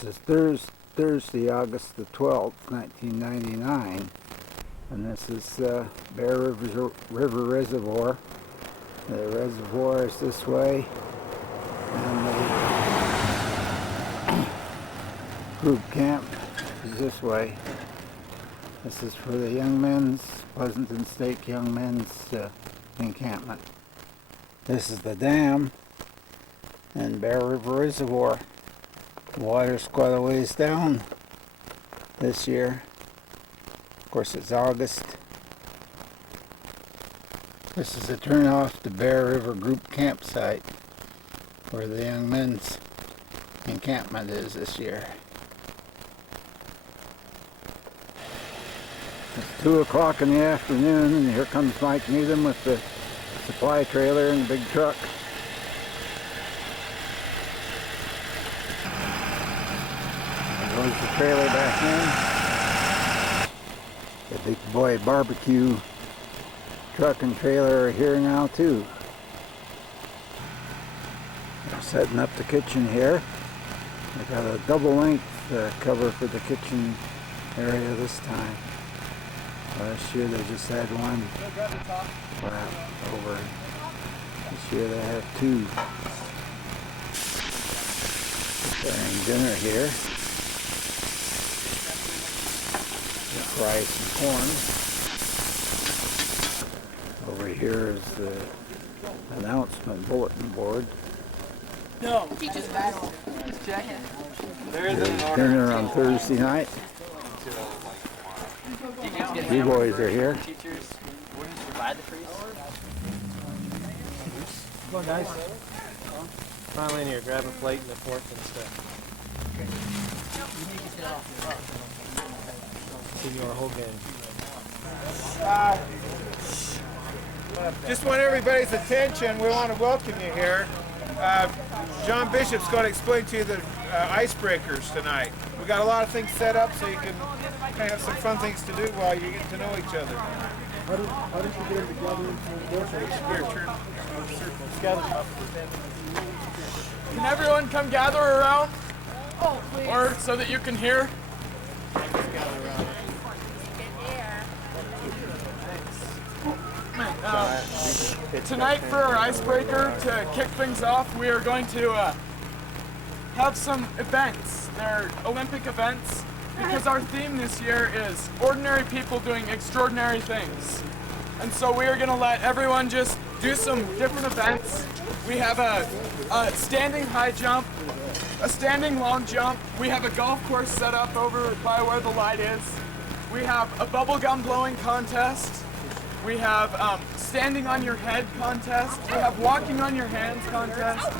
This is Thursday, August the 12th, 1999, and this is Bear River Reservoir. The reservoir is this way, and the group camp is this way. This is for the young men's, Pleasanton State Young Men's Encampment. This is the dam and Bear River Reservoir. The water's quite a ways down this year. Of course, it's August. This is a turn off the Bear River Group campsite where the young men's encampment is this year. It's 2 o'clock in the afternoon, and here comes Mike Needham with the supply trailer and the big truck. There goes the trailer back in. The big boy barbecue truck and trailer are here now too. They're setting up the kitchen here. They've got a double length cover for the kitchen area this time. Last year they just had one flap over. This year they have 2. Preparing dinner here. With rice and corn. Over here is the announcement bulletin board. No. Teacher's battle. There's dinner on Thursday night. 2 boys are here. Teachers wouldn't provide the freeze. Come on, guys. Finally in here, grab a plate and a fork and stuff. Senior whole game. Just want everybody's attention. We want to welcome you here. John Bishop's going to explain to you the icebreakers tonight. We got a lot of things set up so you can have some fun things to do while you get to know each other. How did you get together into Can everyone come gather around? Oh, please. Or so that you can hear? Tonight for our icebreaker, to kick things off, we are going to have some events. They're Olympic events because our theme this year is ordinary people doing extraordinary things. And so we are going to let everyone just do some different events. We have a standing high jump, a standing long jump. We have a golf course set up over by where the light is. We have a bubblegum blowing contest. We have standing on your head contest. We have walking on your hands contest.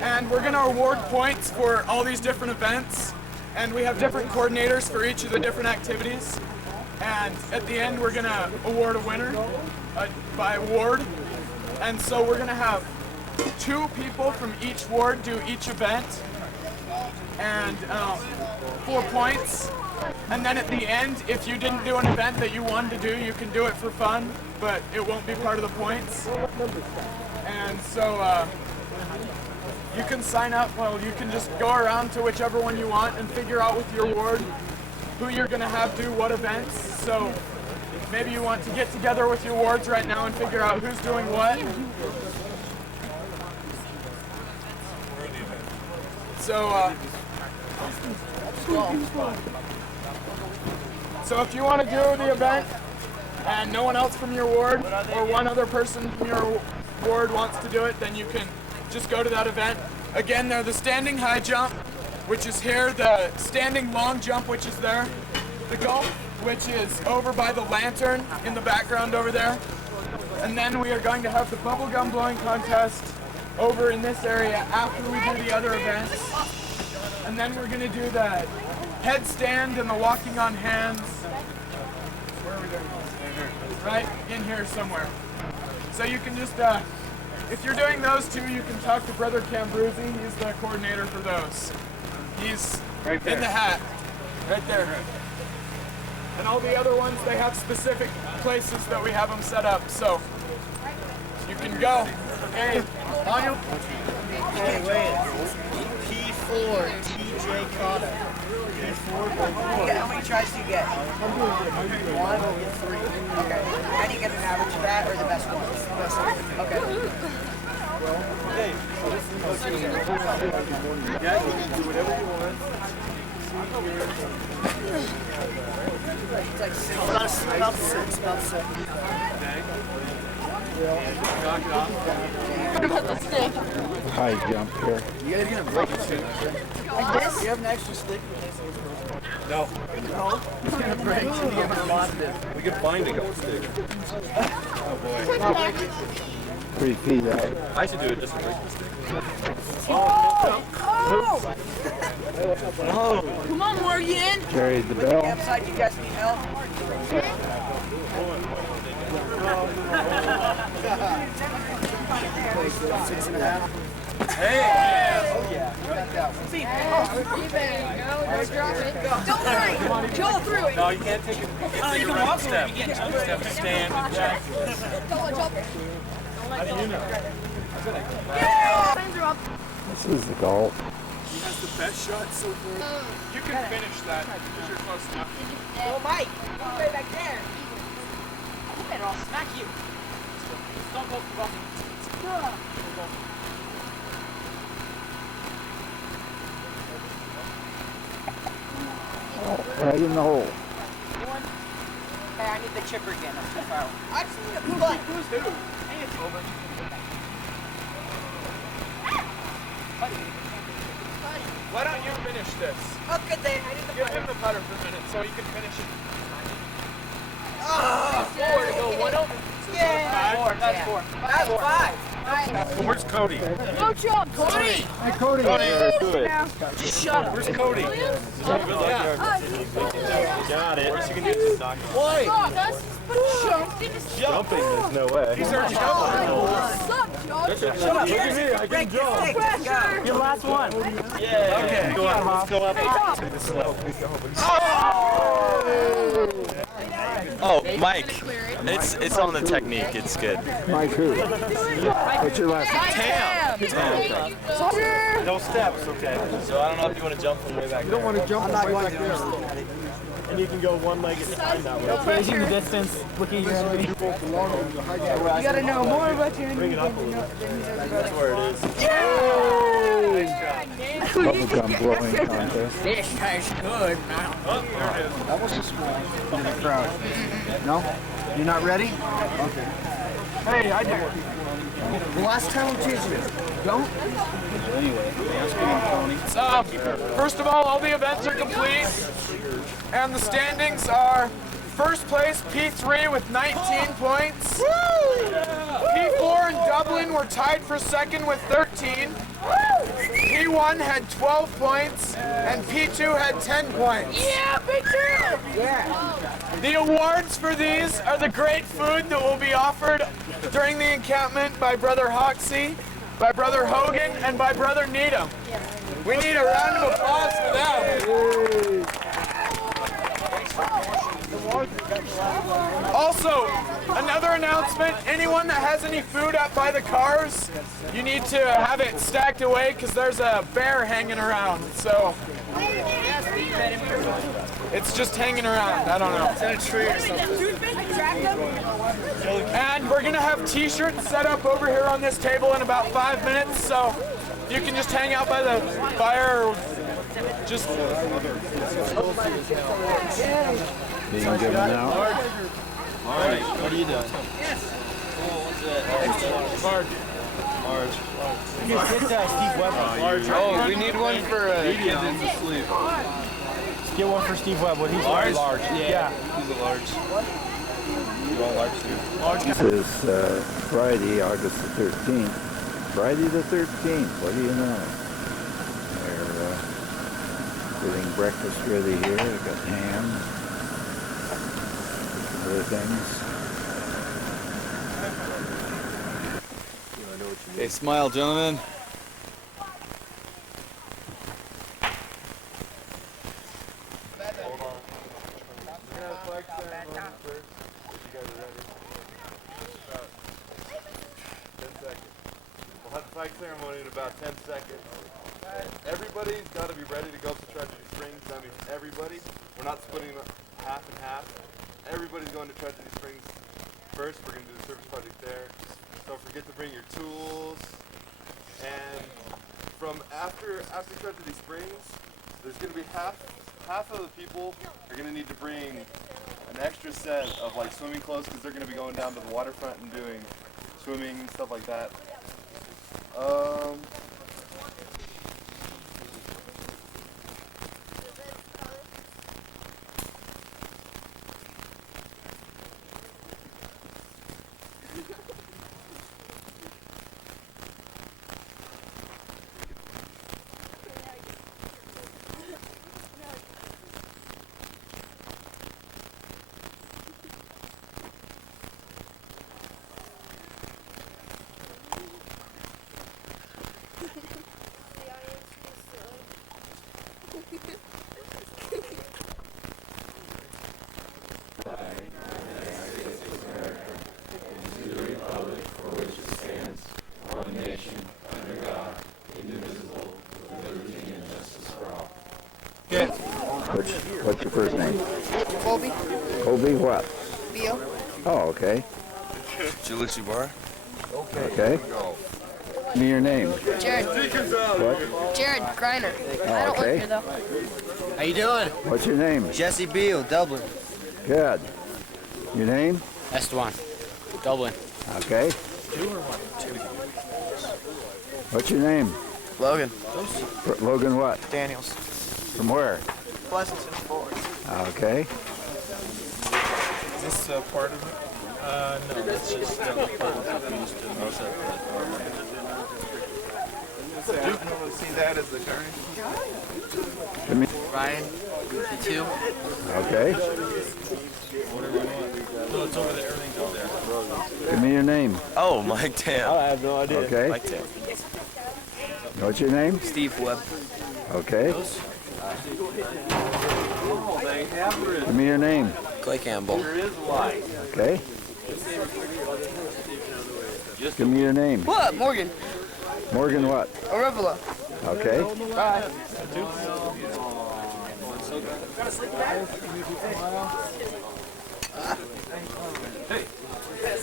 And we're going to award points for all these different events. And we have different coordinators for each of the different activities. And at the end, we're going to award a winner by award. And so we're going to have 2 people from each ward do each event. And 4 points. And then at the end, if you didn't do an event that you wanted to do, you can do it for fun, but it won't be part of the points. And so you can sign up, well, you can just go around to whichever one you want and figure out with your ward who you're going to have do what events. So maybe you want to get together with your wards right now and figure out who's doing what. So if you want to do the event and no one else from your ward or one other person from your ward wants to do it, then you can just go to that event. Again, they're the standing high jump, which is here, the standing long jump, which is there, the golf, which is over by the lantern in the background over there, and then we are going to have the bubblegum blowing contest over in this area after we do the other events. And then we're going to do the headstand and the walking on hands. Where are we doing this? Right in here somewhere. So you can just, if you're doing those 2, you can talk to Brother Cambruzzi. He's the coordinator for those. He's right in the hat, right there. And all the other ones, they have specific places that we have them set up. So you can go. Okay, on your... P4, How many tries do you get? One, you get 3. Okay. How do you get an average of that or the best one? Okay. Yeah, you can do whatever you want. It's like 6. About 6. About 6. High jump here. You guys gonna break it soon? Like this? You have an extra stick? No. No? It's gonna break. You haven't lost it. We can find a couple sticks. Oh boy. 3 feet out. I should do it just to break the stick. Come on, Morgan. Carried the bell. Campsite, you guys need help? Don't worry. Joel through it. No, you can't take it. Oh, you can walk step. through it. You You just have to stand and check. Don't jump. How do you know? This is the goal. That's the best shot so far. You can finish that because you're close enough. Oh, Mike, you're way back there. Better I'll smack you. Don't go for Right in the hole. Hey, I need the chipper again. I'm too far. I just need a butt. Who's who? Hey, it's over. Why don't you finish this? Oh, good day. I need the Give butter. him the putter for a minute so you can finish it. Four to go. 1 over. Yeah. 4. That's 4. That's 5. Where's Cody? Go jump, Cody. Hey, Cody. Do it. Shut up. Where's Cody? Got it. Worst you can do is just knock him. Oh, that's Jumping, there's no way. These are jumping. What's up, Josh? Look at me, I can jump. Pressure. Your last one. Yeah. Okay, go on, let's go up. Take this slow. Oh, Mike. It's on the technique. It's good. Mike who? What's your last name? Tam. No steps, okay. So I don't know if you want to jump from way back there. want to jump I'm not going to. And you can go one leg at a time that way. Pressure. distance, looking at your enemy. You gotta know more about your Bring it up a little bit. That's where it is. bubblegum blowing contest? This tastes good, man. Oh, there it is. That was just in the crowd. No? You're not ready? Okay. Hey, I do. The last time we teach you. Don't? First of all the events are complete. And the standings are first place P3 with 19 points. P4 and Dublin were tied for second with 13. P1 had 12 points and P2 had 10 points. Yeah, P2. The awards for these are the great food that will be offered during the encampment by Brother Hoxie, by Brother Hogan, and by Brother Needham. We need a round of applause for them. Also, another announcement, anyone that has any food up by the cars, you need to have it stacked away because there's a bear hanging around. So it's just hanging around, I don't know. It's in a tree or something. And we're gonna have t-shirts set up over here on this table in about 5 minutes, so you can just hang out by the fire or just... Being given out. Alright, what are you doing? Yes. Oh, we need one for kids asleep. Get one for Steve Webb. What he's Large? large. Yeah. He's a large. You want large too? This is Friday, August the 13th. Friday the 13th, what do you know? They're getting breakfast ready here. They've got ham, other things. Hey, smile, gentlemen. We'll have the flag ceremony in about 10 seconds. Everybody's got to be ready to go to Tragedy Springs. That means everybody. We're not splitting them half and half. Everybody's going to Tragedy Springs first. We're going to do the service project there. Don't forget to bring your tools. And from after Tragedy Springs, there's going to be half of the people are going to need to bring an extra set of like swimming clothes because they're going to be going down to the waterfront and doing swimming and stuff like that. What's your first name? Colby. Colby what? Beal. Oh, okay. Julius Bar. Okay. Give me your name. Jared. What? Jared Griner. Oh, I don't okay. live here though. How you doing? What's your name? Jesse Beal, Dublin. Good. Your name? Esteban. Dublin. Okay. What's your name? Logan. Logan what? Daniels. From where? Pleasanton, Florida. Okay. Is this part of it? No, that's just part of it. We used to use that. You want to see that as the car? Ryan, you Okay. No, it's over there. Everything's over there. Give me your name. Oh, Mike Tam. I have no idea. Okay. Mike Tam. What's your name? Steve Webb. Okay. Give me your name. Clay Campbell. Okay. Give me your name. What? Morgan. Morgan what? Arevalo. Okay. Bye.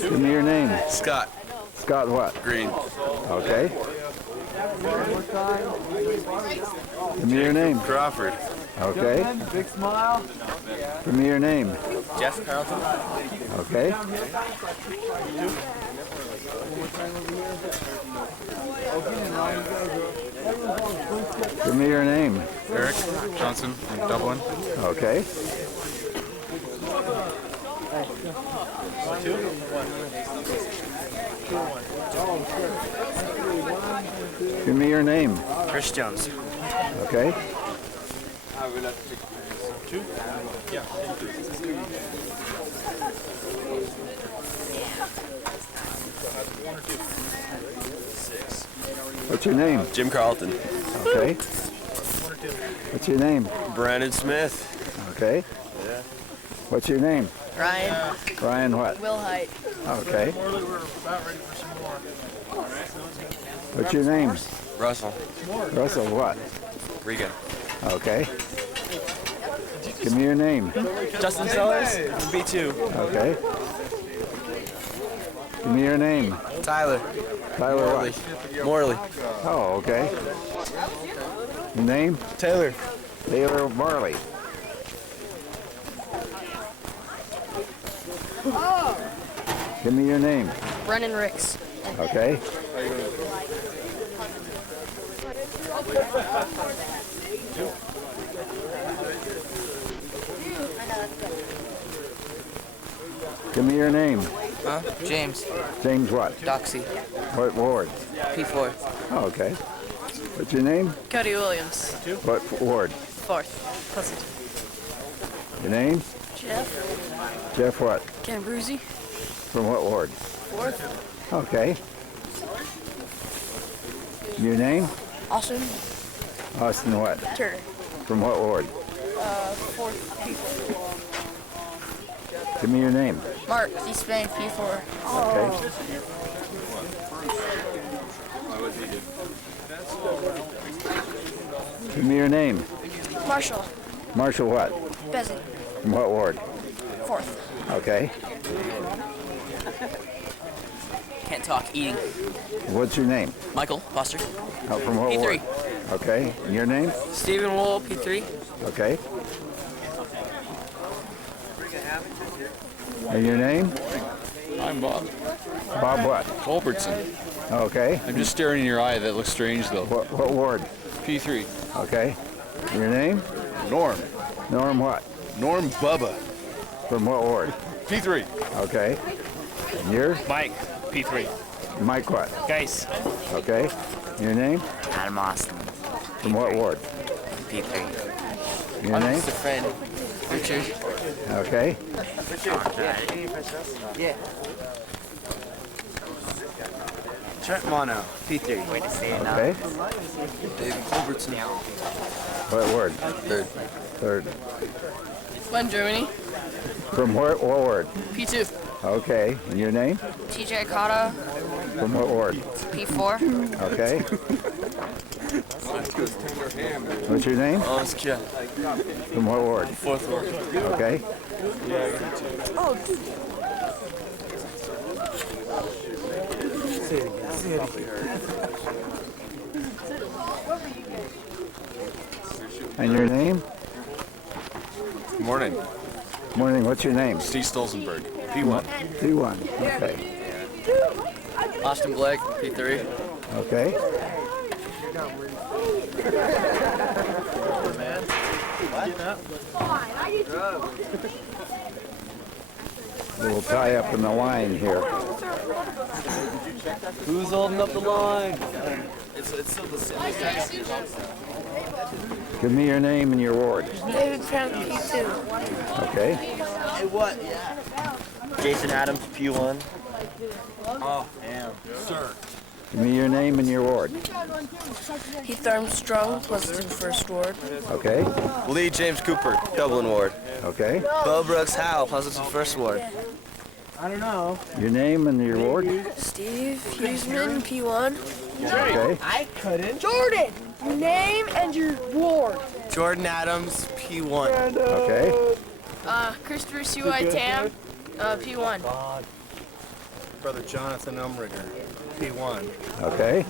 Give me your name. Scott. Scott what? Green. Okay. Give me your name. Crawford. Okay. Big smile. Give me your name. Jeff Carlton. Okay. Give me your name. Eric Johnson from Dublin. Okay. Give me your name. Chris Jones. Okay. What's your name? Jim Carlton. Okay. What's your name? Brandon Smith. Okay. What's your name? Ryan. Ryan what? Will Height. Okay. What's your name? Russell. Russell what? Regan. Okay. Give me your name. Justin Sellers. B2. Okay. Give me your name. Tyler. Tyler what? Morley. Oh, okay. Your name? Taylor. Taylor Marley. Give me your name. Brennan Ricks. Okay. Give me your name. Huh? James. James what? Doxy. What ward? P4. Oh, okay. What's your name? Cody Williams. What ward? 4th. Pleasanton. Your name? Jeff. Jeff what? Cambruzzi. From what ward? 4th. Okay. Your name? Austin. Austin what? Turner. From what ward? 4th. P4. Give me your name. Mark. East Bank. P4. Okay. Give me your name. Marshall. Marshall what? Bezzy. From what ward? 4th. Okay. Can't talk, eating. What's your name? Michael Foster. From what P3. ward? Okay. And your name? Stephen Wool, P3. Okay. And your name? I'm Bob. Bob what? Culbertson. Okay. I'm just staring in your eye. That looks strange, though. What ward? P3. Okay. Your name? Norm. Norm what? Norm Bubba. From what ward? P3. Okay. And yours? Mike, P3. Mike what? Guys. Okay. Your name? Adam Austin. From what ward? P3. Your I'm name? just a friend. Richard. Okay. Yeah. Trent Mono, P3. Way to say it now. Okay. David Culbertson. What ward? Third. Third. Glen, Germany. From what ward? P2. Okay. And your name? TJ Cotta. From what ward? P4. Okay. What's your name? Oh, it's Ken. From what ward? 4th ward. Okay. Oh, And your name? Good morning. Morning. What's your name? Steve Stolzenberg. P1. P1. Okay. Austin Blake, P3. Okay. We'll tie up in the line here. Who's holding up the line? It's still the same. Give me your name and your ward. David Brown, P2. Okay. Hey, what? Jason Adams, P1. Oh, damn. Sir. Give me your name and your ward. Heath Armstrong, Pleasanton, 1st Ward. Okay. Lee James Cooper, Dublin Ward. Okay. Bo Brooks Howell, Pleasanton, 1st Ward. I don't know. Your name and your ward. Steve Huseman, P1. Okay. I couldn't. Jordan, your name and your ward. Jordan Adams, P1. Okay. Christopher Suai Tam, P1. Brother Jonathan Umriger, P1. Okay.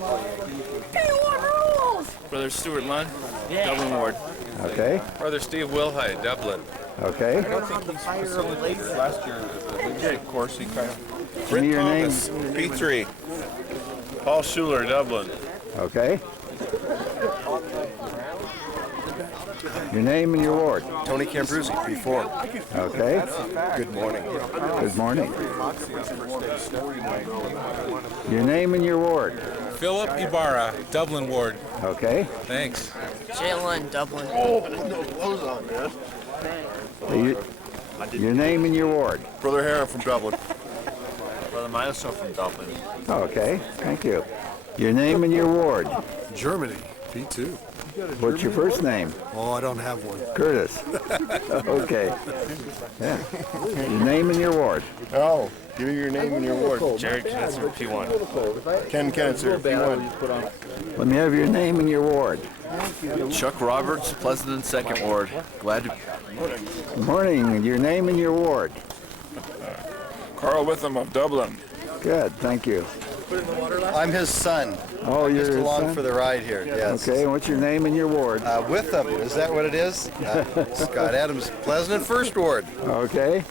P1 rules! Brother Stuart Lunn, Dublin Ward. Okay. Brother Steve Wilhite, Dublin. Okay. I don't think he's facilitated last year as a leadership course. He kind of. Give me your name. P3. Paul Schuler, Dublin. Okay. Your name and your ward. Tony Cambruzzi, P4. Okay. Good morning. Good morning. Your name and your ward. Philip Ibarra, Dublin Ward. Okay. Thanks. Jalen, Dublin. Your name and your ward. Brother Hara from Dublin. Brother Milestone from Dublin. Okay. Thank you. Your name and your ward. Germany, P2. What's your first name? Oh, I don't have one. Curtis. Okay. Yeah. Your name and your ward. Oh, give me your name and your ward. Jared Knitzer, P1. Ken Kennitzer, P1. Let me have your name and your ward. Chuck Roberts, Pleasanton, 2nd Ward. Glad to... Good morning. Your name and your ward. Carl Witham of Dublin. Good. Thank you. I'm his son. Oh, you're just his along son? for the ride here. Yes. Okay. And what's your name and your ward? Witham. Is that what it is? Scott Adams, Pleasanton, 1st Ward. Okay.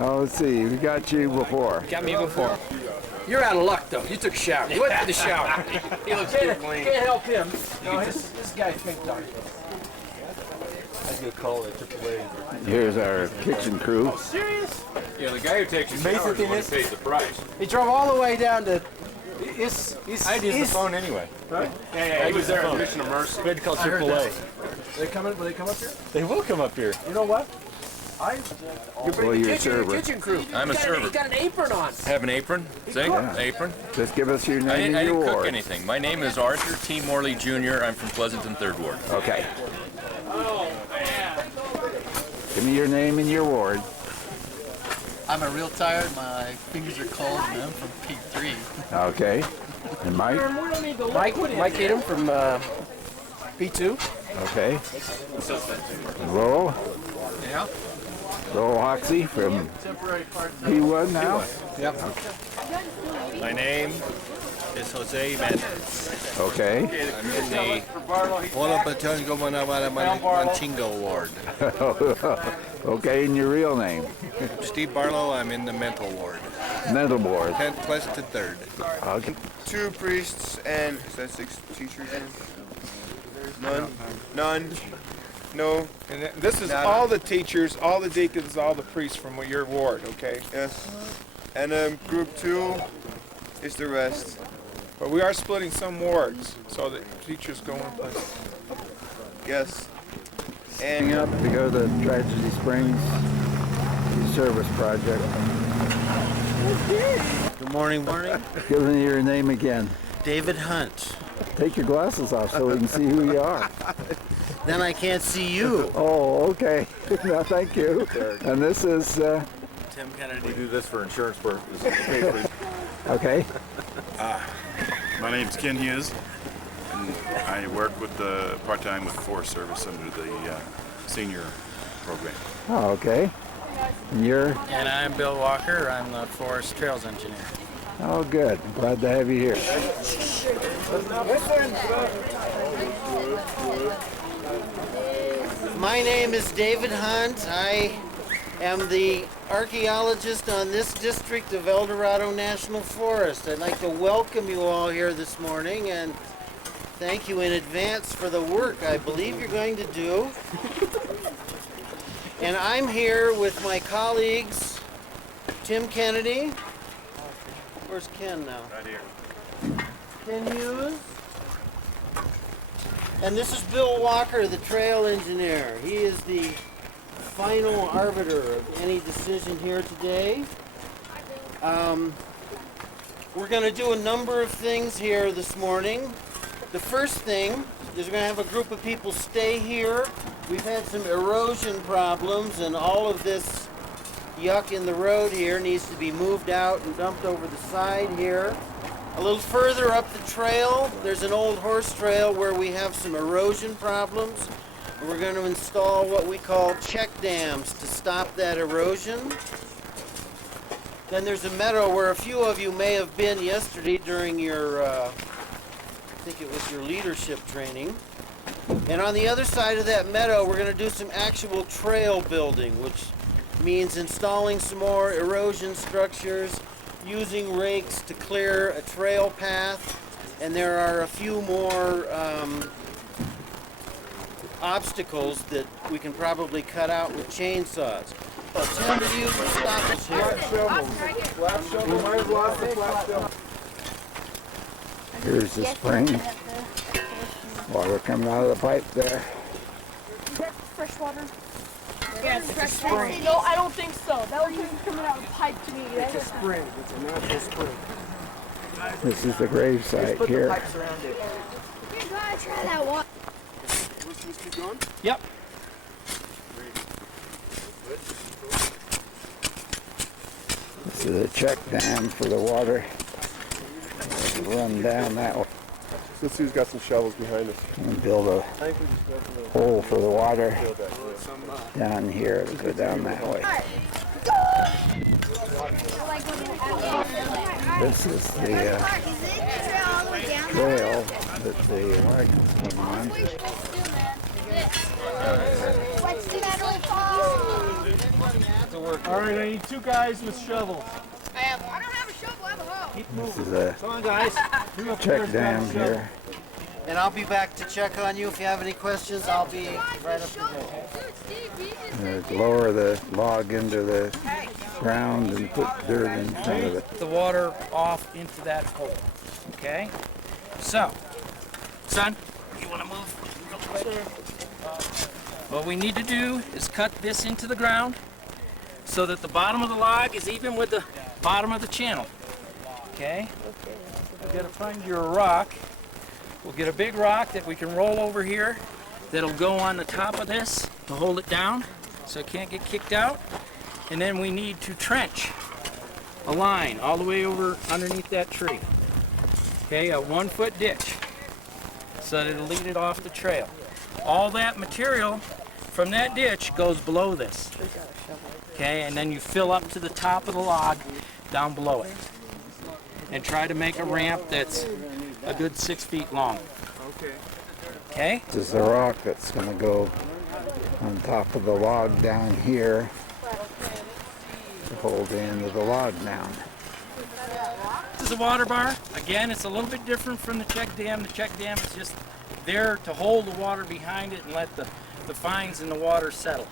Oh, let's see. We got you before. Got me before. You're out of luck, though. You took a shower. You went to the shower. He looks too clean. Can't help him. No, this guy's pink dog. I was going to call it AAA. Here's our kitchen crew. Serious? Yeah, the guy who takes his shower is the one who pays the price. He drove all the way down to. I'd use the phone anyway. Right? Yeah, he was there at Mission of Mercy. We had to call AAA. They come in? Will they come up here? They will come up here. You know what? Well, you're a server. Kitchen crew. I'm a server. He's got an apron on. Have an apron? See? Yeah. Apron? Just give us your I name and didn't your cook ward. anything. My name is Arthur T. Morley Jr. I'm from Pleasanton, 3rd Ward. Okay. Give me your name and your ward. I'm real tired. My fingers are cold, and I'm from P3. Okay. And Mike? Mike Edom from P2. Okay. Lowell? Yeah. Lowell Hoxie from P1 now? Yep. My name is Jose Mendez. Okay. I'm in the Hola Batongo Manchingo Ward. Okay, and your real name? Steve Barlow, I'm in the mental ward. Mental ward. Pleasanton 3rd. Okay. 2 priests and, is that 6 teachers in? None. No. And this is all the teachers, all the deacons, all the priests from your ward, okay? Yes. And group 2 is the rest. But we are splitting some wards so that teachers go in place. Yes. Hang up to go to the Tragedy Springs Service Project. Good morning. Give me your name again. David Hunt. Take your glasses off so we can see who you are. Then I can't see you. Oh, okay. No, thank you. And this is... Tim Kennedy. We do this for insurance purposes. Okay. My name's Ken Hughes, and I work with the part-time with the Forest Service under the senior program. Oh, okay. And you're? And I'm Bill Walker. I'm the Forest Trails Engineer. Oh, good. Glad to have you here. My name is David Hunt. I am the archaeologist on this district of El Dorado National Forest. I'd like to welcome you all here this morning and thank you in advance for the work I believe you're going to do. And I'm here with my colleagues, Tim Kennedy. Where's Ken now? Right here. Ken Hughes. And this is Bill Walker, the trail engineer. He is the final arbiter of any decision here today. We're going to do a number of things here this morning. The first thing is we're going to have a group of people stay here. We've had some erosion problems, and all of this yuck in the road here needs to be moved out and dumped over the side here. A little further up the trail, there's an old horse trail where we have some erosion problems. We're going to install what we call check dams to stop that erosion. Then there's a meadow where a few of you may have been yesterday during your, I think it was your leadership training. And on the other side of that meadow, we're going to do some actual trail building, which means installing some more erosion structures, using rakes to clear a trail path, and there are a few more obstacles that we can probably cut out with chainsaws. Tim, do you stop us here? Here's the spring. Water coming out of the pipe there. Is that fresh water? Yeah, it's fresh water. No, I don't think so. That was just coming out of the pipe to me. It's a spring. It's a natural spring. This is the grave site Put here. the pipes around it. You're gonna try that water. Let's keep going. Yep. This is a check dam for the water. It'll run down that way. Let's see who's got some shovels behind us. And build a hole for the water down here. It'll go down that way. This is the trail that the wagons came on. All right, I need 2 guys with shovels. I don't have a shovel, I have a hoe. This is a Come on, guys. check dam here. And I'll be back to check on you. If you have any questions, I'll be right up to date. Lower the log into the ground and put dirt in front of it. The water off into that hole. Okay? So, son, you want to move? What we need to do is cut this into the ground so that the bottom of the log is even with the bottom of the channel. Okay? We've got to find you a rock. We'll get a big rock that we can roll over here that'll go on the top of this to hold it down so it can't get kicked out. And then we need to trench a line all the way over underneath that tree. Okay, a 1-foot ditch. So so that it'll lead it off the trail. All that material from that ditch goes below this. Okay, and then you fill up to the top of the log down below it. And try to make a ramp that's a good 6 feet long. Okay? This is the rock that's going to go on top of the log down here to hold the end of the log down. This is a water bar. Again, it's a little bit different from the check dam. The check dam is just there to hold the water behind it and let the fines in the water settle.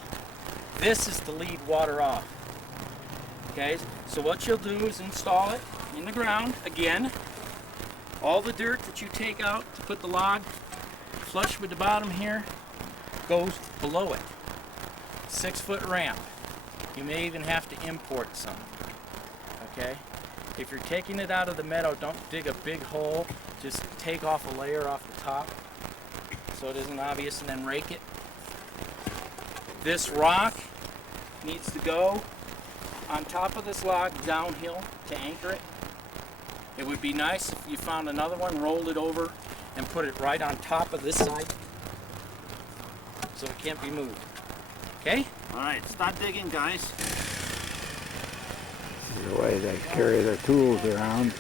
This is to lead water off. Okay, so what you'll do is install it in the ground. Again, all the dirt that you take out to put the log flush with the bottom here goes below it. 6-foot ramp. You may even have to import some. Okay? If you're taking it out of the meadow, don't dig a big hole. Just take off a layer off the top so it isn't obvious, and then rake it. This rock needs to go on top of this log downhill to anchor it. It would be nice if you found another one, rolled it over, and put it right on top of this side so it can't be moved. Okay? All right, start digging, guys. This is the way they carry their tools around.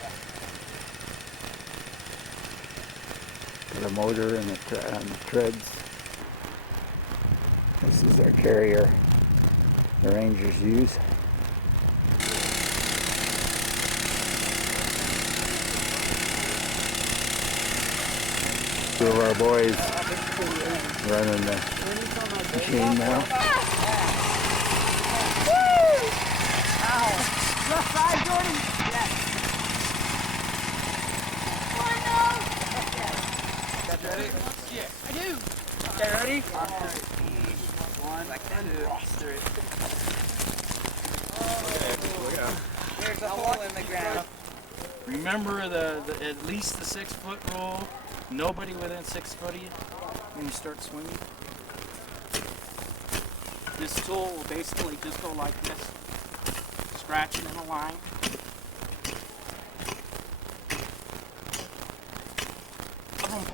Put a motor in the treads. This is their carrier the Rangers use. Two of our boys running the machine now. Left side, Jordan. Yes. Ready? I do. Okay, ready? 1, 2, 3. There's a hole in the ground. Remember at least the 6-foot rule. Nobody within 6 foot of you when you start swinging. This tool will basically just go like this, scratching in a line.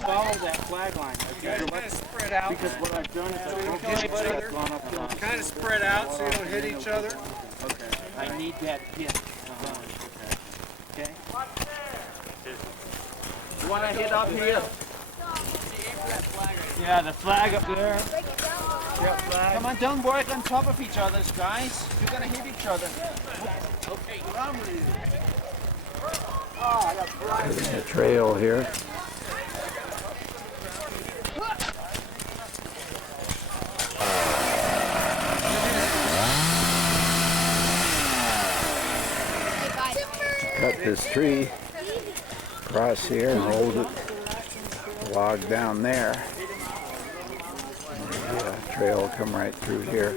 Follow that flag line. Kind of spread out. Because what I've done is I've don't hit each other. Kind of spread out so you don't hit each other. Okay. I need that hit. Okay. You want to hit up here? Yeah, the flag up there. Come on, don't work on top of each other, guys. You're gonna hit each other. Okay. There's a trail here. Cut this tree across here and hold it log down there. And the trail will come right through here.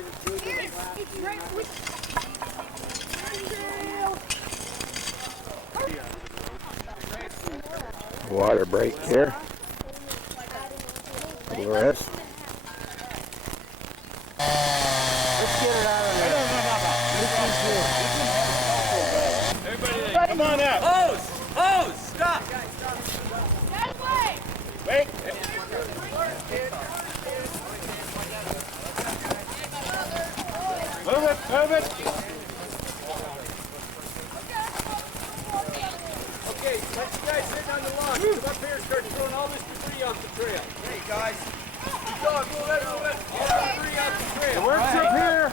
Water break here. The rest. Let's get it out of there. Everybody, come on out. Hose! Hose! Stop! Wait. Move it, move it. Okay, let you guys sit on the lawn. Come up here and start throwing all this debris off the trail. Hey, guys. Keep going, move it, move it. Get all the debris off the trail. The work's up here.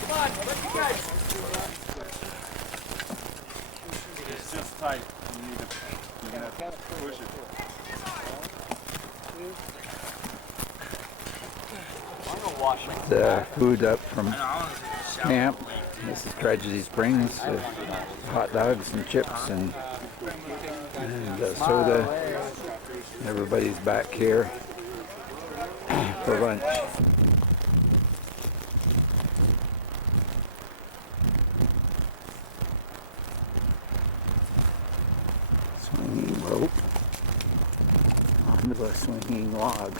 Come on, let you guys. It's just tight. You need to push it. The food up from camp. This is Tragedy Springs. Hot dogs and chips and soda. Everybody's back here for lunch. Swinging rope onto a swinging log.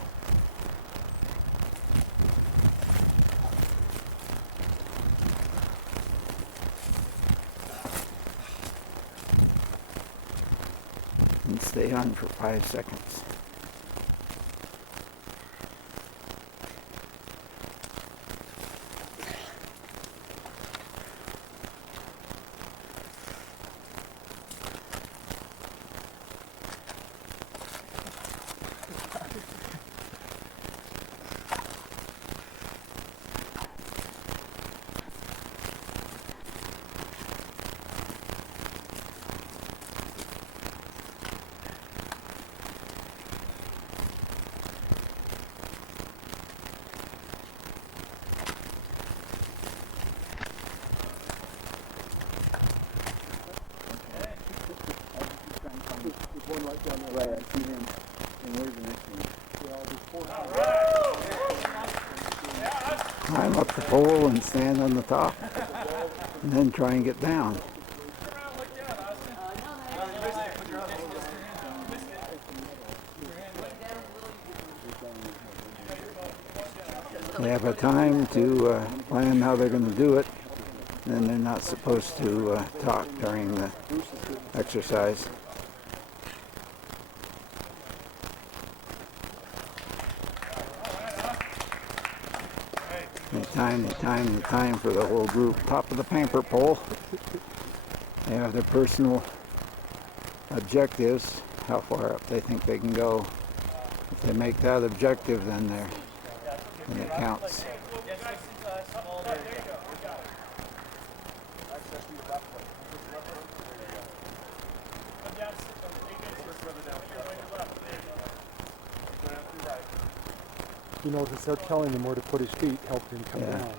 And stay on for 5 seconds. Right, I see him. And where's the next one? Climb up the pole and stand on the top, and then try and get down. They have a time to plan how they're going to do it, and then they're not supposed to talk during the exercise. They time for the whole group. Top of the pamper pole. They have their personal objectives, how far up they think they can go. If they make that objective, then it counts. You know, to start telling him where to put his feet, help him come down.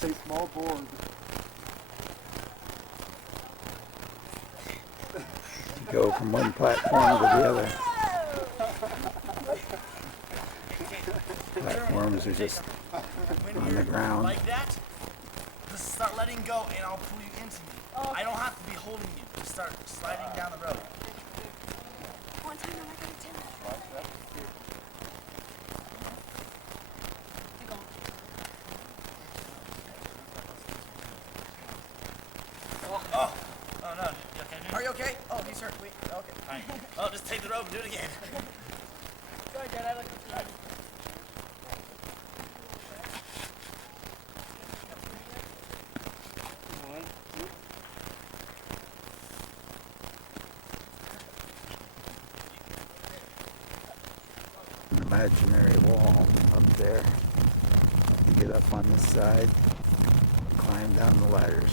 Say small board. Go from one platform to the other. Platforms are just on the ground. Like that, just start letting go and I'll pull you into me. I don't have to be holding you. Just start sliding down the road. One time I got a 10. Oh no. You okay, are you okay? Oh, he's hurt. Wait, okay. Fine. Oh, just take the rope and do it again. Sorry, Dad, I like the slide. An imaginary wall up there. You get up on this side, climb down the ladders.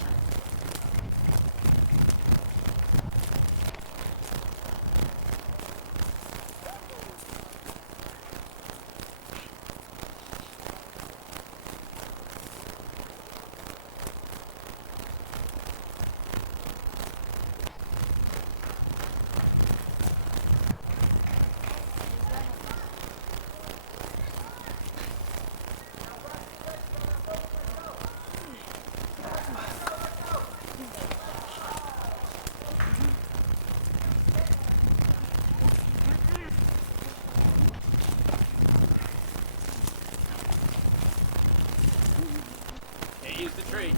Use the tree.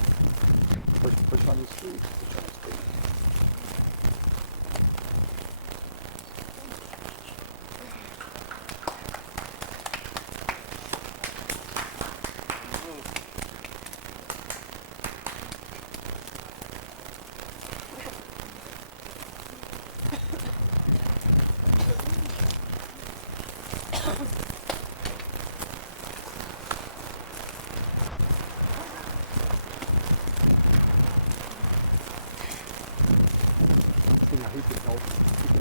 Push on his feet. He can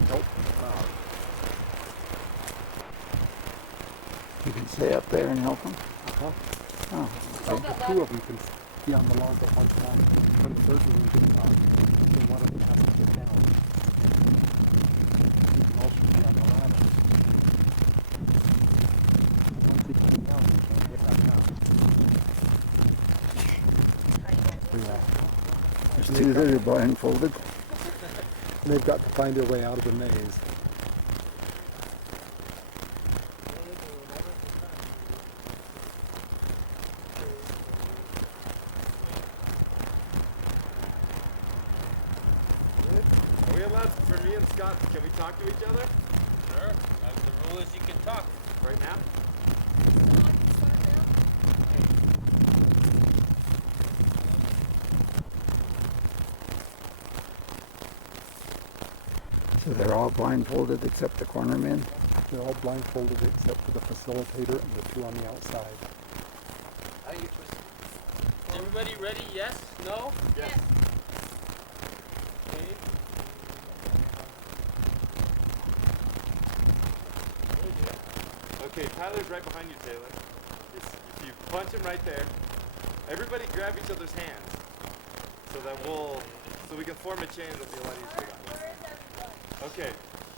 help. You can stay up there and help them? Oh. So the two of them can be on the log at one time. When the third one gets on, then one of them has to get down. He can also be on the ladder. Once he comes down, he can't get back down. There's two that are blindfolded. And they've got to find their way out of the maze. Are we allowed, for me and Scott, can we talk to each other? Sure. The rule is you can talk. Right now? So they're all blindfolded except the cornermen? They're all blindfolded except for the facilitator and the two on the outside. Everybody Everybody ready? Yes? No? Yes. Okay. Okay, Tyler's right behind you, Taylor. If you punch him right there, everybody grab each other's hands so that so we can form a chain. It'll be a lot easier. Okay,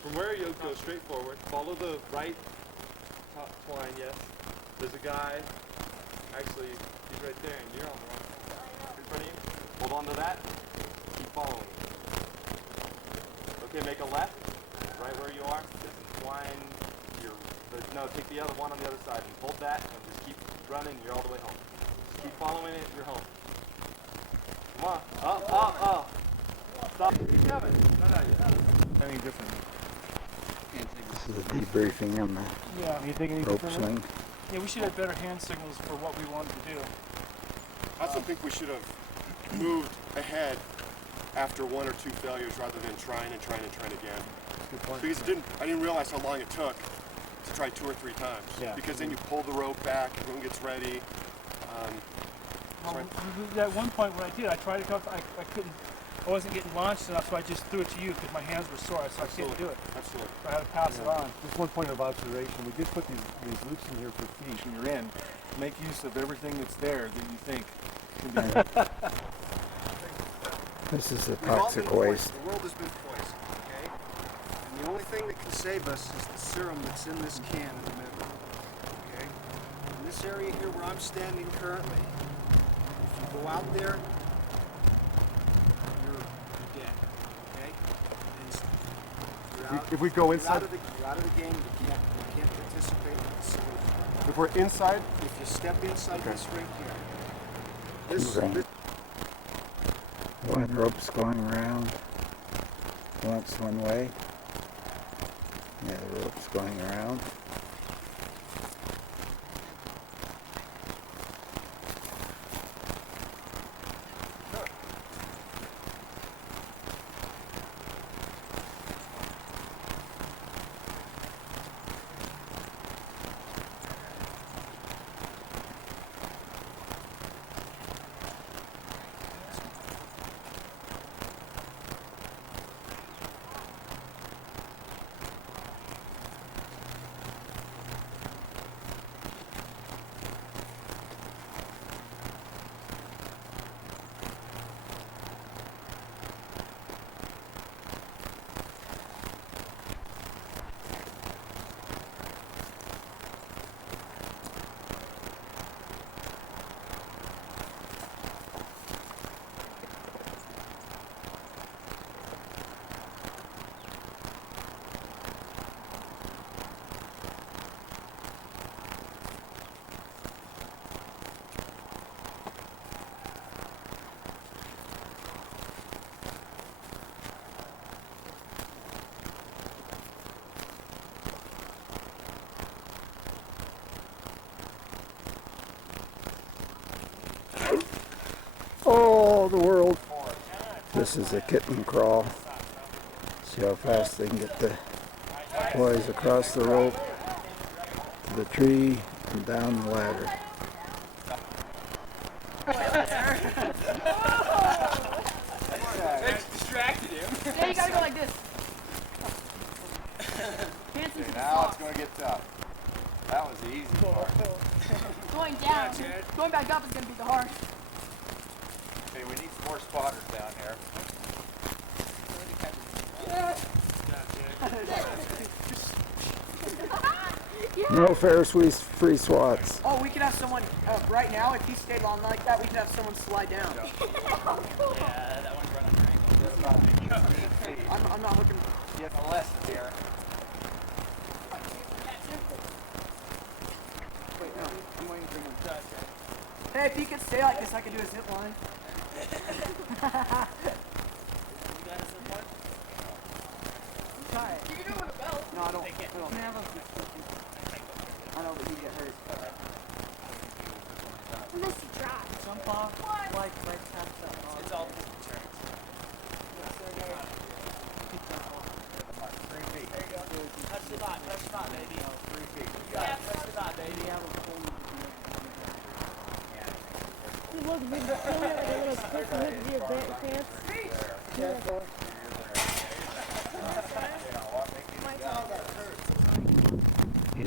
from where you'll go straight forward. Follow the right top twine. Yes. There's a guy. Actually, he's right there, and you're on the wrong side. In front of you. Hold on to that. Keep following. Okay, make a left. Right where you are. Just twine. No, take the other one on the other side and hold that and just keep running. You're all the way home. Just keep following it. You're home. Come on. Up. Stop. Keep coming. No. Anything different? This is a debriefing on the rope swing. Yeah, we should have better hand signals for what we wanted to do. I also think we should have moved ahead after one or two failures rather than trying again. Good point. Because I didn't realize how long it took to try 2 or 3 times. Yeah. Because then you pull the rope back, everyone gets ready. At one point when I did, I tried to go, I wasn't getting launched enough, so I just threw it to you because my hands were sore, so I couldn't do it. Absolutely. So I had to pass it on. Just one point of observation, we did put these loops in here for feet when you're in. Make use of everything that's there that you think can be This is the toxic waste. The world has been poisoned, okay? And the only thing that can save us is the serum that's in this can in the middle, okay? In this area here where I'm standing currently, if you go out there, you're dead, okay? If we go inside, you're out of the game. You can't participate in the solution. if we're inside, if you step inside this ring here, Two one rope's going around once one way. The other rope's going around. Oh, the world. This is a kitten crawl. See how fast they can get the boys across the rope to the tree and down the ladder. It's distracted him. Yeah, you gotta go like this. Okay, now it's going to get tough. That was the easy part. Going down. Going back up is gonna be the hard. Okay, we need some more spotters down here. No Ferris free swats. Oh, we could have someone, right now, if he stayed long like that, we could have someone slide down. Yeah, that one's running triangle. I'm not looking. You have a lesson here. Wait, no. I'm waiting for him. Hey, if he could stay like this, I could do a zip line. Try it. You can do it with a belt. No, I don't. I know, but you get hurt. Unless you try. Jump off, like half shot. It's all insurance. 3 feet. There you go. Touch the dot, baby. 3 feet. Yeah, touch the dot, baby. It was These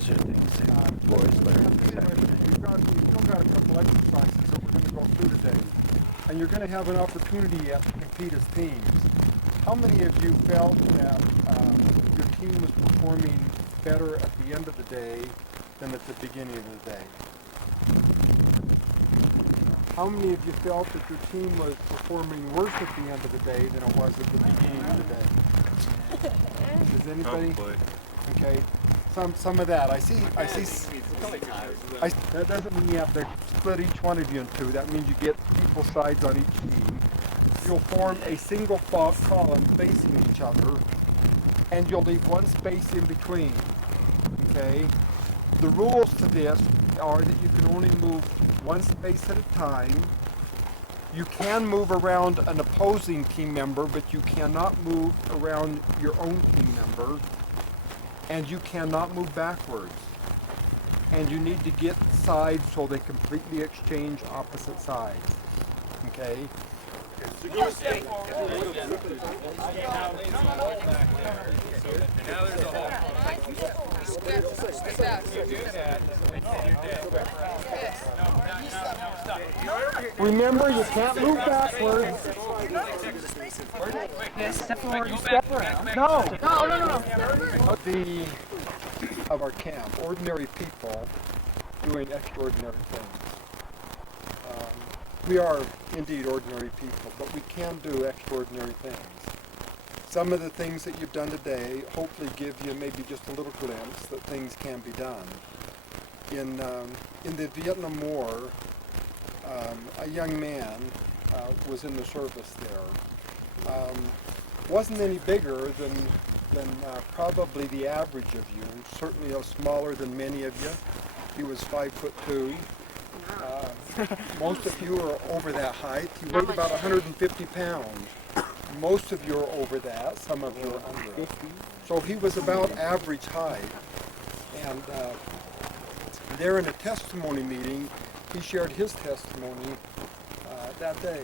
are things that boys learn. You've got a couple exercises that we're going to go through today. And you're going to have an opportunity yet to compete as teams. How many of you felt that your team was performing better at the end of the day than at the beginning of the day? How many of you felt that your team was performing worse at the end of the day than it was at the beginning of the day? Does anybody? Probably. Okay. Some of that. I see. That doesn't mean you have to split each one of you in two. That means you get equal sides on each team. You'll form a single column facing each other, and you'll leave one space in between. Okay. The rules to this are that you can only move one space at a time. You can move around an opposing team member, but you cannot move around your own team member. And you cannot move backwards. And you need to get sides so they completely exchange opposite sides. Okay? Remember, you can't move backwards. Step around. No. No. Of our camp, ordinary people doing extraordinary things. We are indeed ordinary people, but we can do extraordinary things. Some of the things that you've done today hopefully give you maybe just a little glimpse that things can be done. In the Vietnam War, a young man was in the service there. Wasn't any bigger than probably the average of you, certainly smaller than many of you. He was 5'2". Most of you are over that height. He weighed about 150 pounds. Most of you are over that, some of you are under it. So he was about average height. And there in a testimony meeting, he shared his testimony that day.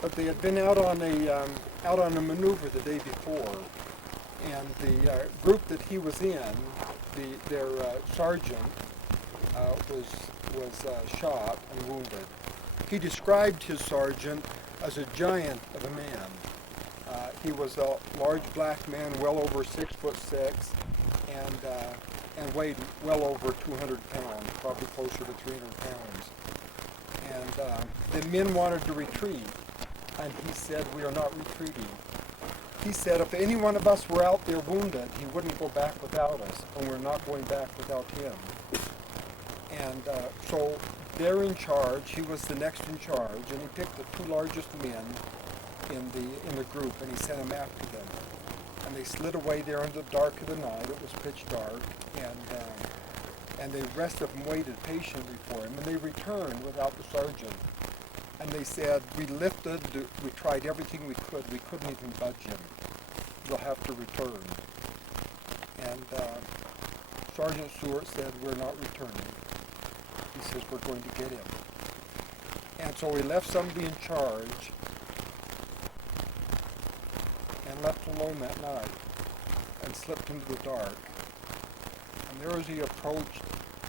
But they had been out on a maneuver the day before, and the group that he was in, their sergeant was shot and wounded. He described his sergeant as a giant of a man. He was a large black man, well over 6'6", and weighed well over 200 pounds, probably closer to 300 pounds. And the men wanted to retreat, and he said, "We are not retreating." He said, if any one of us were out there wounded, he wouldn't go back without us, and we're not going back without him. And so they're in charge. He was the next in charge, and he picked the two largest men in the group, and he sent them after them. And they slid away there in the dark of the night. It was pitch dark, and the rest of them waited patiently for him, and they returned without the sergeant. And they said, we lifted, we tried everything we couldn't even budge him. You'll have to return. And Sergeant Stewart said, we're not returning. He says, we're going to get him. And so we left somebody in charge and left alone that night and slipped into the dark. And there as he approached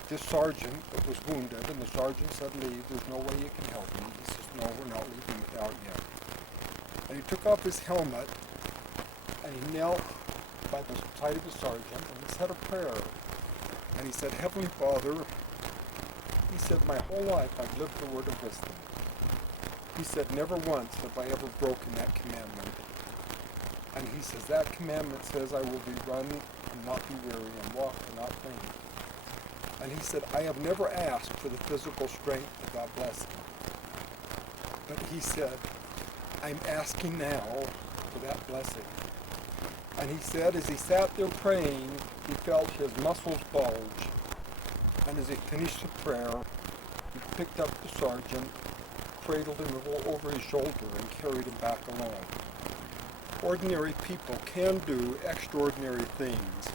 this sergeant that was wounded, and the sergeant said, leave, there's no way you can help him. He says, no, we're not leaving without you. And he took off his helmet, and he knelt by the side of the sergeant, and he said a prayer. And he said, Heavenly Father, he said, my whole life I've lived the word of wisdom. He said, never once have I ever broken that commandment. And he says, that commandment says I will be run and not be weary, and walk and not faint. And he said, I have never asked for the physical strength of that blessing. But he said, I'm asking now for that blessing. And he said, as he sat there praying, he felt his muscles bulge. And as he finished the prayer, he picked up the sergeant, cradled him over his shoulder, and carried him back along. Ordinary people can do extraordinary things.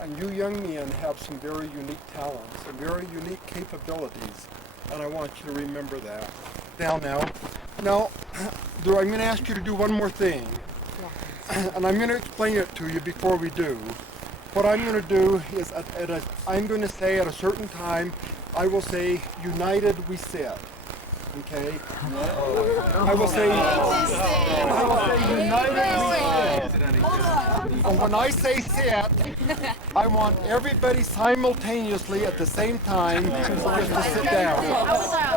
And you young men have some very unique talents and very unique capabilities, and I want you to remember that. down now. Now, I'm going to ask you to do one more thing. And I'm going to explain it to you before we do. What I'm going to do is, I'm going to say at a certain time, I will say, united we sit. Okay? I will say united we sit. And when I say sit, I want everybody simultaneously at the same time just to sit down.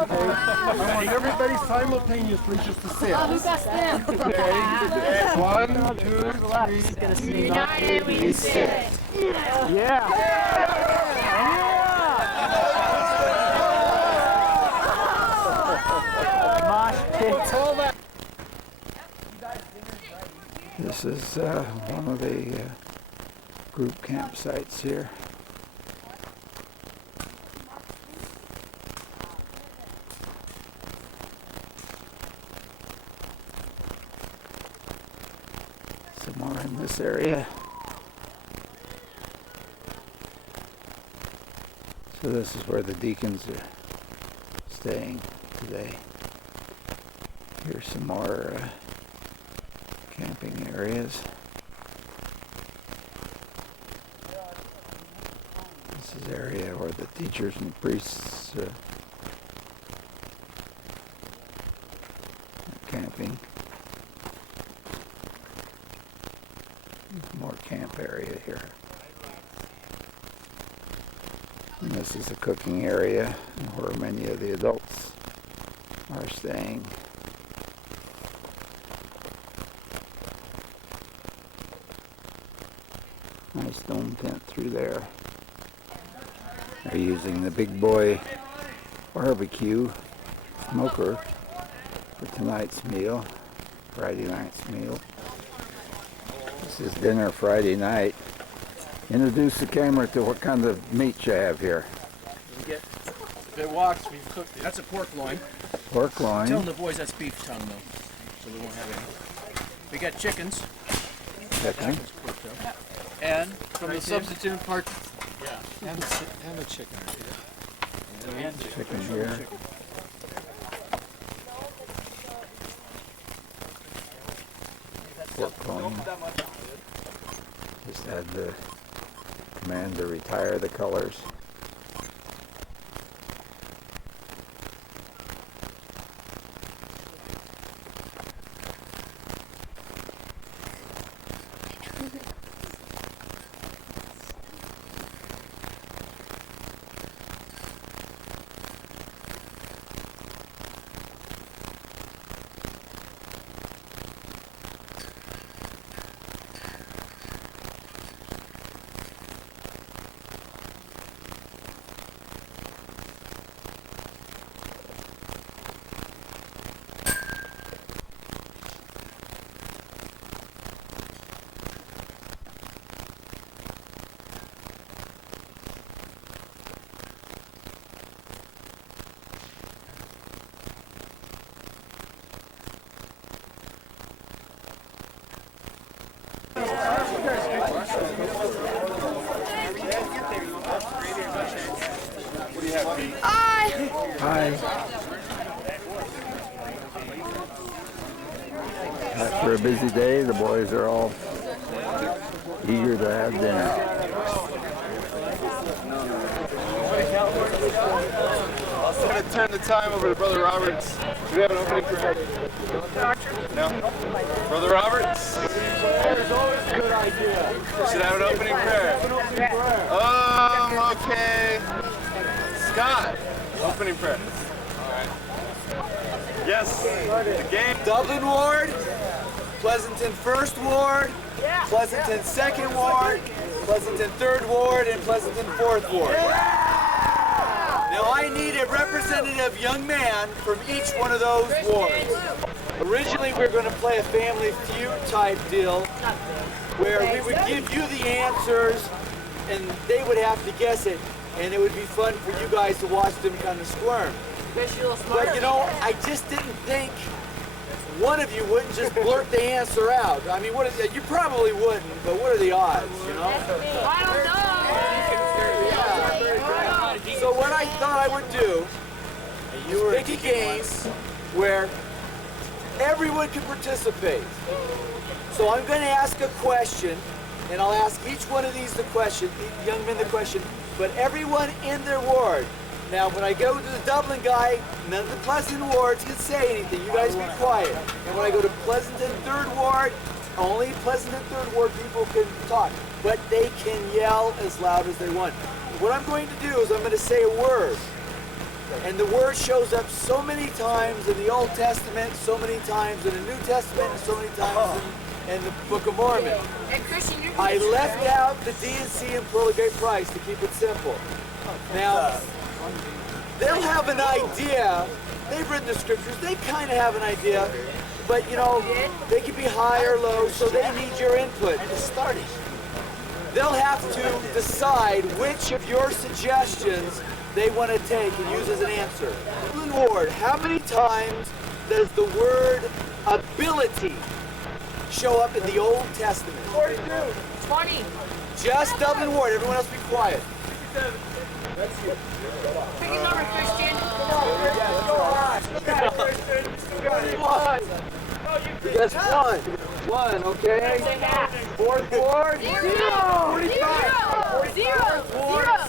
Okay? I want everybody simultaneously just to sit. Okay? 1, 2, 3. United we sit. This is one of the group campsites here. Somewhere in this area. So this is where the deacons are staying today. Here's some more camping areas. This is the area where the teachers and priests are camping. More camp area here. And this is the cooking area where many of the adults are staying. Nice dome tent through there. They're using the big boy barbecue smoker for tonight's meal, Friday night's meal. This is dinner Friday night. Introduce the camera to what kind of meat you have here. If it walks, we've cooked it. That's a pork loin. Pork loin. Tell the boys that's beef tongue though, so we won't have any. We got chickens. Chicken. And from the substitute part. Yeah. And the chicken. Yeah. Chicken here. Pork loin. Just had the command to retire the colors. Hi. After a busy day, the boys are all eager to have dinner. I'm going to turn the time over to Brother Roberts. Do we have an opening prayer? No? Brother Roberts? Prayer is always a good idea. We should have an opening prayer. Okay. Scott, opening prayer. All right. Yes, the game. Dublin Ward, Pleasanton 1st Ward, Pleasanton 2nd Ward, Pleasanton 3rd Ward, and Pleasanton 4th Ward. Now I need a representative young man from each one of those wards. Originally we were going to play a family feud type deal where we would give you the answers and they would have to guess it, and it would be fun for you guys to watch them kind of squirm. But you know, I just didn't think one of you wouldn't just blurt the answer out. I mean, you probably wouldn't, but what are the odds, you know? I don't know. So what I thought I would do is pick a game where everyone can participate. So I'm going to ask a question, and I'll ask each one of these the question, young men the question, but everyone in their ward. Now, when I go to the Dublin guy, none of the Pleasanton wards can say anything. You guys be quiet. And when I go to Pleasanton 3rd Ward, only Pleasanton 3rd Ward people can talk, but they can yell as loud as they want. What I'm going to do is I'm going to say a word. And the word shows up so many times in the Old Testament, so many times in the New Testament, and so many times in the Book of Mormon. And Christian, you're I left out the D&C and Pearl of Great Price to keep it simple. Now, they'll have an idea. They've written the scriptures. They kind of have an idea. But, you know, they can be high or low, so they need your input. They'll have to decide which of your suggestions they want to take and use as an answer. Dublin Ward, how many times does the word ability show up in the Old Testament? 42. 20. Just Dublin Ward. Everyone else be quiet. Pick a number, Christian. Just one. One, okay? 4th Ward? 0. 45. 0. 0.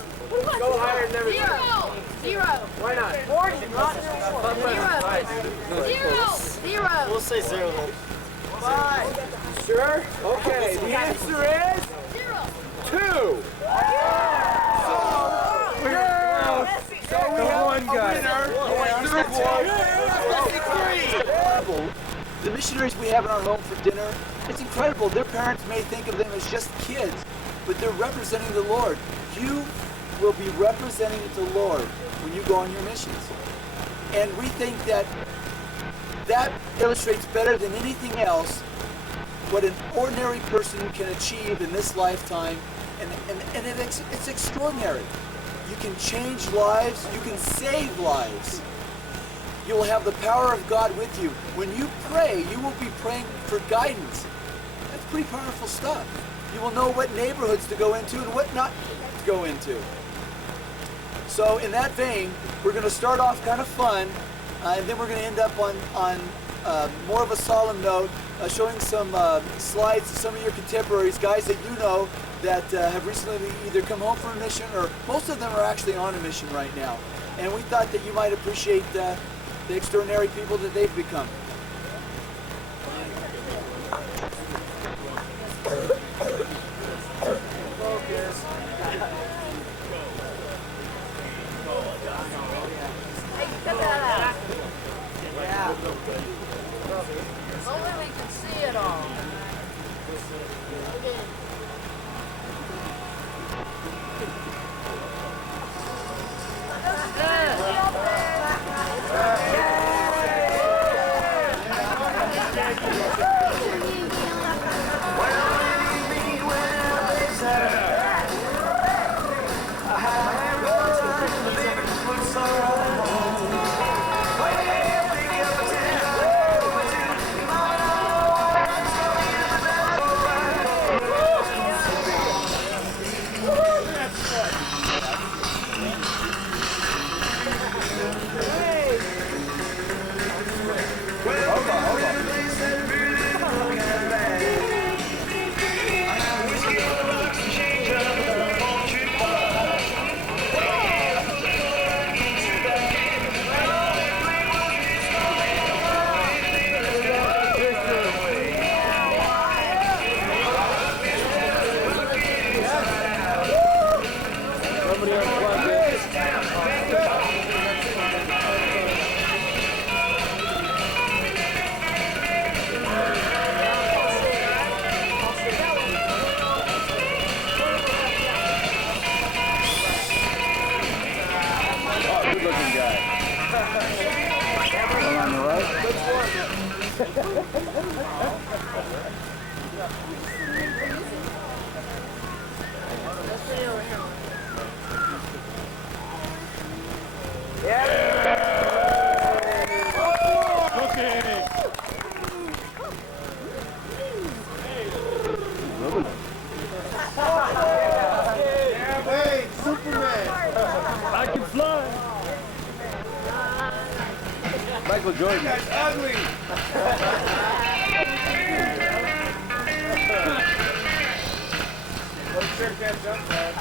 Go higher than everything. 0. Why not? 40. Not 0. 0. We'll say 0 then. 5. Sure? Okay, the answer is 2. So we have one guy. The missionaries we have in our home for dinner, it's incredible. Their parents may think of them as just kids, but they're representing the Lord. You will be representing the Lord when you go on your missions. And we think that that illustrates better than anything else what an ordinary person can achieve in this lifetime, and it's extraordinary. You can change lives, you can save lives. You will have the power of God with you. When you pray, you will be praying for guidance. That's pretty powerful stuff. You will know what neighborhoods to go into and what not to go into. So in that vein, we're going to start off kind of fun, and then we're going to end up on more of a solemn note, showing some slides of some of your contemporaries, guys that you know that have recently either come home from a mission, or most of them are actually on a mission right now. And we thought that you might appreciate the extraordinary people that they've become. Only we can see it all. Michael Jordan. That guy's ugly. Sure can't jump that.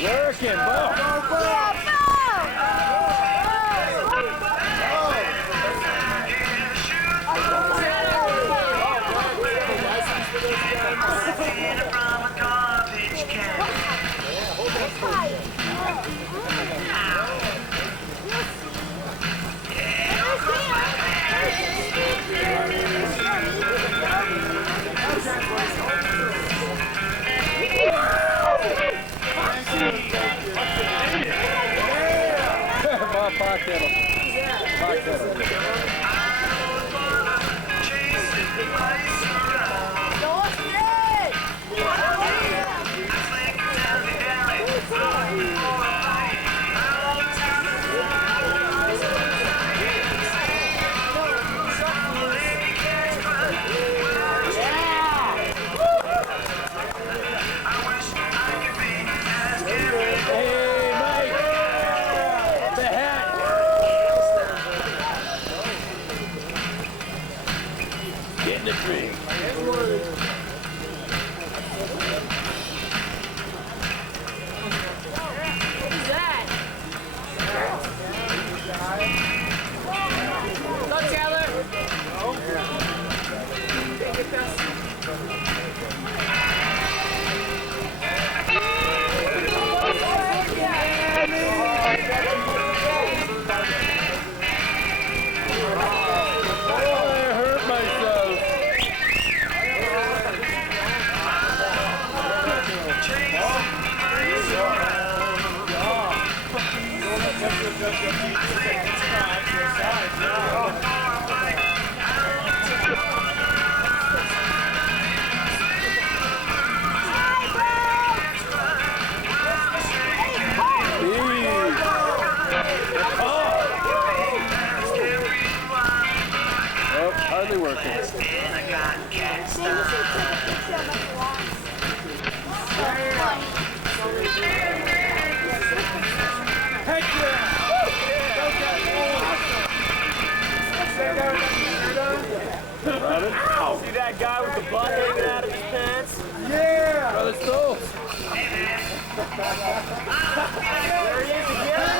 Working, ball. Hardly working. Ow! See that guy with the butt hanging out of his pants? Yeah! Brother Stokes. There he is again.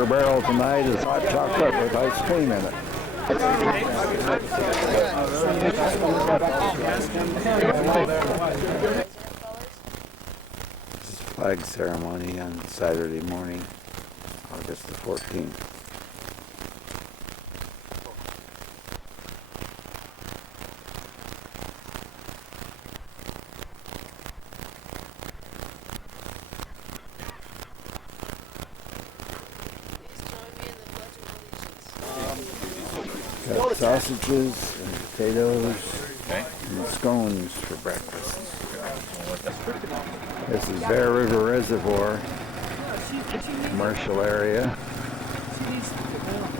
Icebreaker barrel tonight is hot chocolate with ice cream in it. This is flag ceremony on Saturday morning, August the 14th. Got sausages and potatoes and scones for breakfast. This is Bear River Reservoir, commercial area.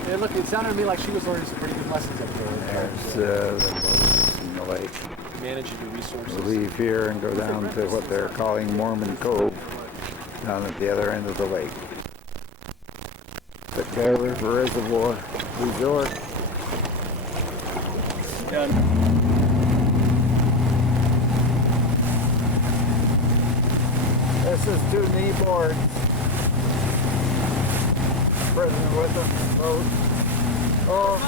Yeah, look, it sounded to me like she was learning some pretty good lessons up there. There's the boats in the lake. Managing the resources. We'll leave here and go down to what they're calling Mormon Cove, down at the other end of the lake. The Bear River Reservoir Resort. This is 2 knee boards. Prisoner with them, boat. Oh.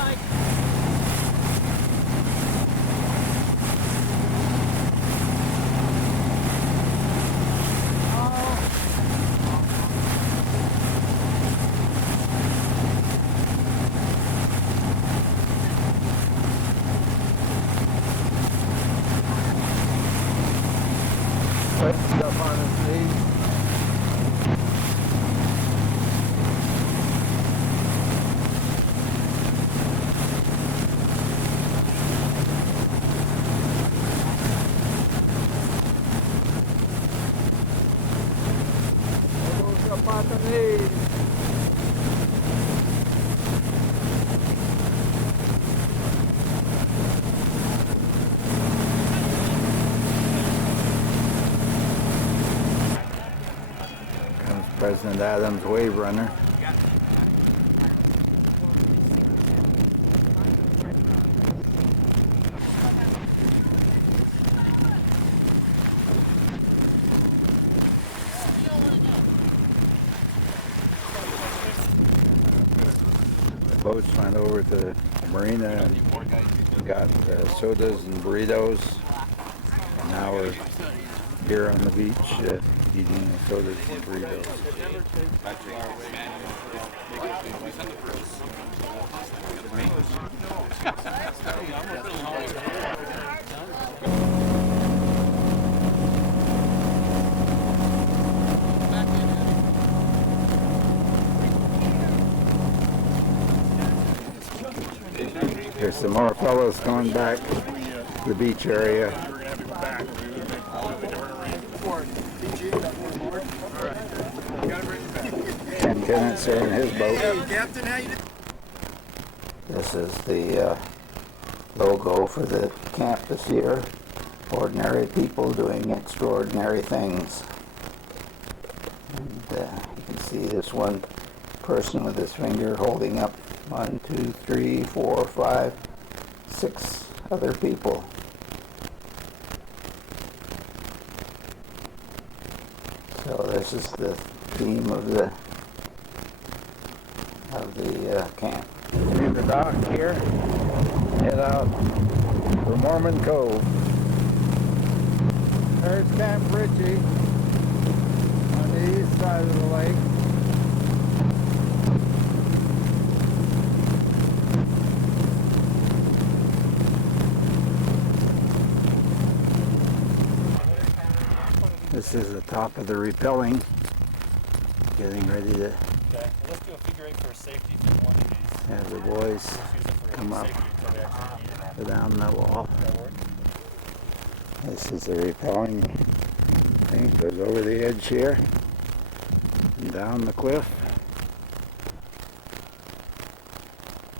Put stuff on his knees. Elbows up on the knees. President Adams wave runner. The boats went over to the marina and got sodas and burritos. And now we're here on the beach eating sodas and burritos. There's some more fellows going back to the beach area. And Kenneth's in his boat. Captain, how you doing? This is the logo for the camp this year. Ordinary people doing extraordinary things. And you can see this one person with his finger holding up 1, 2, 3, 4, 5, 6 other people. So this is the theme of the camp. Leave the dock here, head out for Mormon Cove. There's Camp Ritchie on the east side of the lake. This is the top of the rappelling. Getting ready to let's do a figure 8 for safety for one of these. have the boys come up, go down the wall. This is the rappelling thing. Goes over the edge here and down the cliff.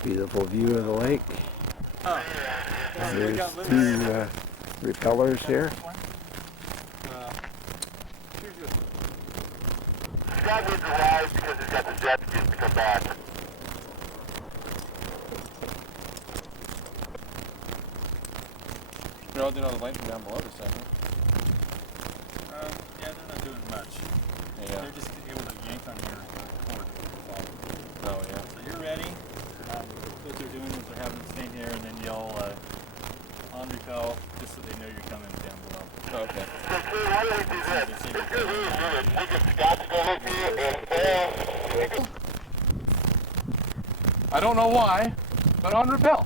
Beautiful view of the lake. There's 2 repellers here. That needs to rise because he's got the jet skis to come back. They're all doing all the length down below this time, huh? Yeah, they're not doing much. Yeah. They're just able to yank on your cord. Oh yeah. So you're ready. What they're doing is they're having them stand here, and then you'll on repel just so they know you're coming down below. Oh, okay. I don't know why, but on repel.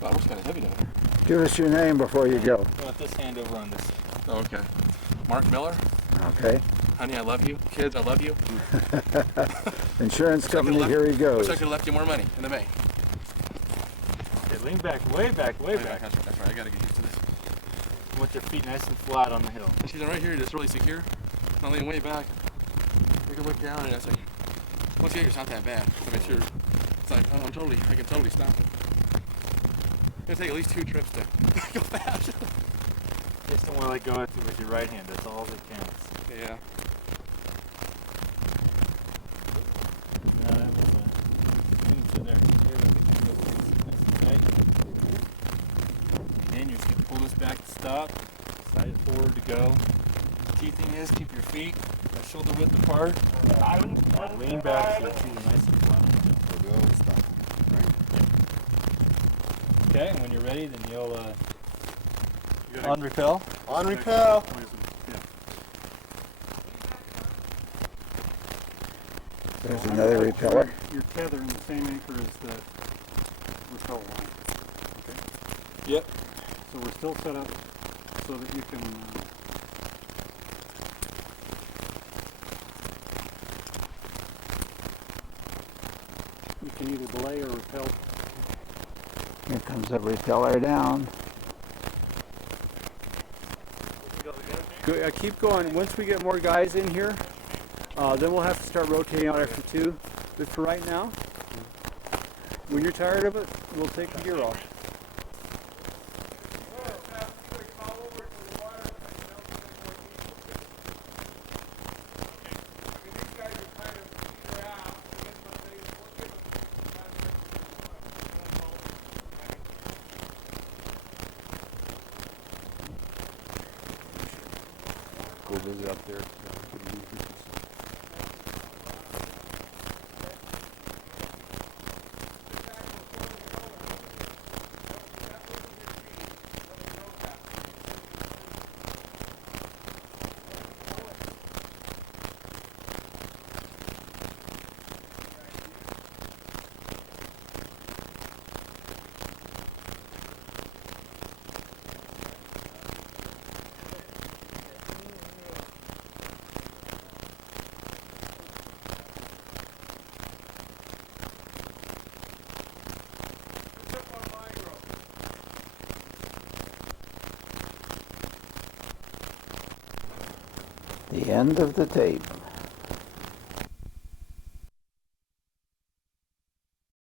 God, it's kind of heavy down here. Give us your name before you go. You want this hand over on this. Oh, okay. Mark Miller. Okay. Honey, I love you. Kids, I love you. Insurance company, here he goes. Wish I could have left you more money in the May. Okay, lean back, way back, way back. That's right, I gotta get used to this. You want your feet nice and flat on the hill. She's right here, just really secure. I'm leaning way back. You can look down and it's like, once you get, it's not that bad. I mean, sure. It's like, oh, I can totally stop it. It's gonna take at least 2 trips to go fast. Just don't want to let go of it with your right hand. That's all that counts. Yeah. No, that was so there. Here, look at this. Nice and tight. And then you're just going to pull this back to stop. Slide it forward to go. The key thing is keep your feet shoulder width apart. Lean back so your feet are nice and flat. Go, stop. Right. Okay, and when you're ready, then you'll on repel. On repel. There's another repeller. You're tethering the same anchor as the repel line. Okay? Yep. So we're still set up so that you can either belay or repel. Here comes the repeller down. Go, keep going. Once we get more guys in here, then we'll have to start rotating out after 2. But for right now, when you're tired of it, we'll take the gear off. Go visit up there. The end of the tape.